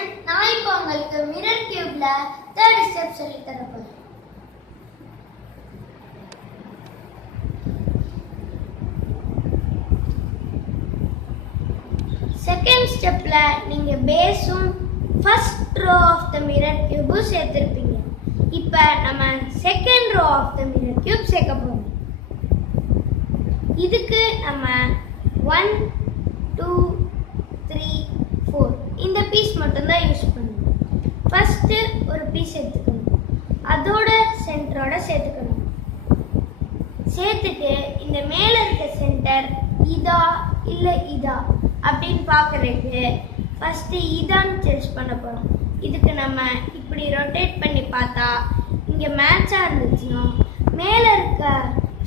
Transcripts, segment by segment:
Section. நான் இப்போ உங்களுக்கு மிரர் கியூப்ல தேர்ட் ஸ்டெப் சொல்லி தரப்போறேன். செகண்ட் ஸ்டெப்ல நீங்க பேஸும் first row of the mirror கியூபும் சேர்த்திருப்பீங்க. இப்போ நம்ம second row of the mirror cube சேர்க்க போறோம். இதுக்கு நம்ம 1 2 3 4 இந்த பீஸ் மட்டும்தான் யூஸ் பண்ணணும். ஃபர்ஸ்ட் ஒரு பீஸ் எடுத்துக்கணும், அதோட சென்டரோட சேர்த்துக்கணும். சேர்த்துட்டு இந்த மேலே இருக்க சென்டர் இதா இல்லை இதா அப்படின்னு பார்க்கறதுக்கு ஃபர்ஸ்ட் இதான்னு சூஸ் பண்ண போகிறோம். இதுக்கு நம்ம இப்படி ரொட்டேட் பண்ணி பார்த்தா இங்கே மேட்சாக இருந்துச்சுன்னா மேலே இருக்க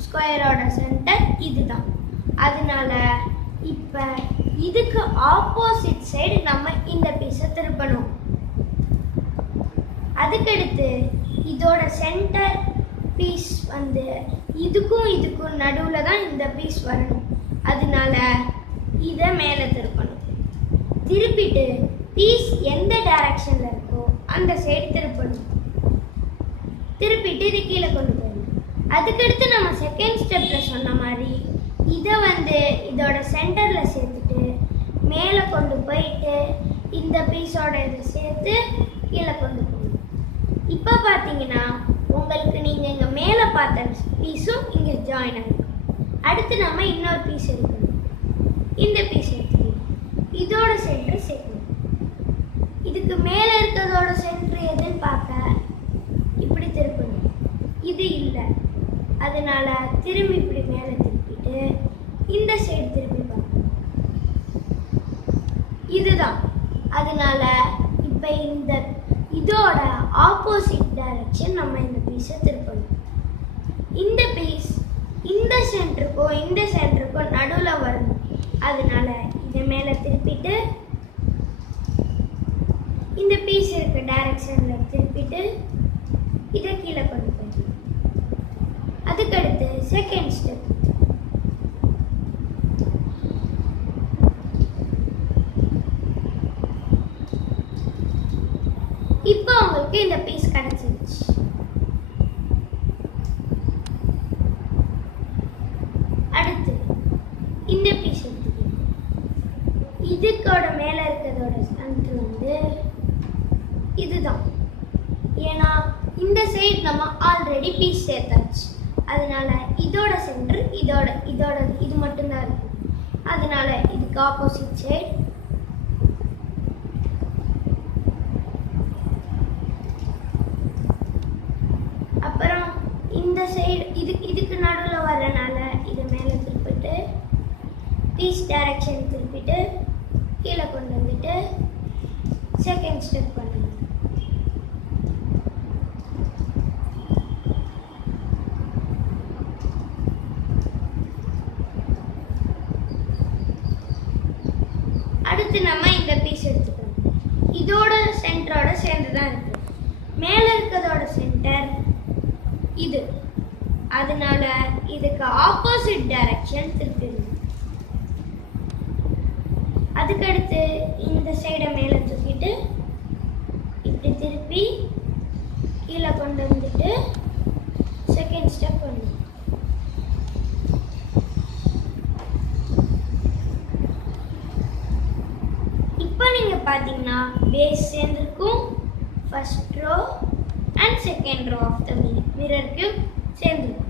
ஸ்கொயரோட சென்டர் இதுதான். அதனால இப்போ இதுக்கு ஆப்போசிட் சைடு நம்ம இந்த பீஸை திருப்பணும். அதுக்கடுத்து இதோட சென்டர் பீஸ் வந்து இதுக்கும் நடுவில் தான் இந்த பீஸ் வரணும். அதனால இதை மேலே திருப்பணும். திருப்பிட்டு பீஸ் எந்த டைரக்ஷனில் இருக்கோ அந்த சைடு திருப்பணும். திருப்பிட்டு இது கீழே கொண்டு போயிடணும். அதுக்கடுத்து நம்ம செகண்ட் ஸ்டெப்பில் சொன்ன மாதிரி இதை வந்து இதோட சென்டரில் சேர்த்துட்டு மேலே கொண்டு போயிட்டு இந்த பீஸோட இதை சேர்த்து கீழே கொண்டு போகணும். இப்போ பார்த்தீங்கன்னா உங்களுக்கு நீங்கள் இங்கே மேலே பார்த்த பீஸும் இங்கே ஜாயின் ஆகிடும். அடுத்து நம்ம இன்னொரு பீஸ் எடுக்கணும். இந்த பீஸ் எடுத்துக்கணும், இதோட சென்டர் சேர்க்கணும். இதுக்கு மேலே இருக்கிறதோட சென்டர் எதுன்னு பார்க்க இப்படி திருப்பணும். இது இல்லை, அதனால திரும்பி இப்படி மேலே திருப்பிட்டு இந்த சைடு திருப்பி பார்க்கணும். இதுதான். அதனால இப்போ இதோட ஆப்போசிட் டைரக்ஷன் நம்ம இந்த பீஸை திருப்பணும். இந்த பீஸ் இந்த சென்டருக்கும் நடுவில் வரணும். அதனால இதை மேலே திருப்பிட்டு இந்த பீஸ் இருக்க டைரக்ஷனில் திருப்பிட்டு இதை கீழே கொண்டு போயிடணும். அதுக்கடுத்து செகண்ட் ஸ்டெப். இப்போ உங்களுக்கு இந்த பீஸ் கிடைச்சிருச்சு. அடுத்து இந்த பீஸ் எடுத்துக்கணும். இதுக்கோட மேலே இருக்கிறதோட சென்டர் வந்து இதுதான். ஏன்னா இந்த சைடு நம்ம ஆல்ரெடி பீஸ் சேர்த்தாச்சு. அதனால இதோட சென்டர் இதோட இது மட்டும்தான் இருக்கு. அதனால இதுக்கு ஆப்போசிட் சைடு அப்புறம் இந்த சைடு இதுக்கு நடுவில் வரனால இதை மேலே திருப்பிட்டு பீஸ் டைரக்ஷன் திருப்பிட்டு கீழே கொண்டு வந்துட்டு செகண்ட் ஸ்டெப் பண்ணணும். அடுத்து நம்ம இந்த பீஸ் எடுத்துக்கணும். இதோட சென்டரோட சேர்ந்து தான் இருக்கு. மேலே இருக்கிறதோட சென்டர் இது. அதனால இதுக்கு ஆப்போசிட் டைரக்ஷன் திருப்பிடணும். அதுக்கடுத்து இந்த சைடை மேலே தூக்கிட்டு இப்படி திருப்பி கீழே கொண்டு வந்துட்டு செகண்ட் ஸ்டெப் பண்ணணும். இப்போ நீங்கள் பார்த்தீங்கன்னா பேஸ் சேர்ந்துருக்கும், first row and second row of the mirror cube சேர்ந்துருக்கும்.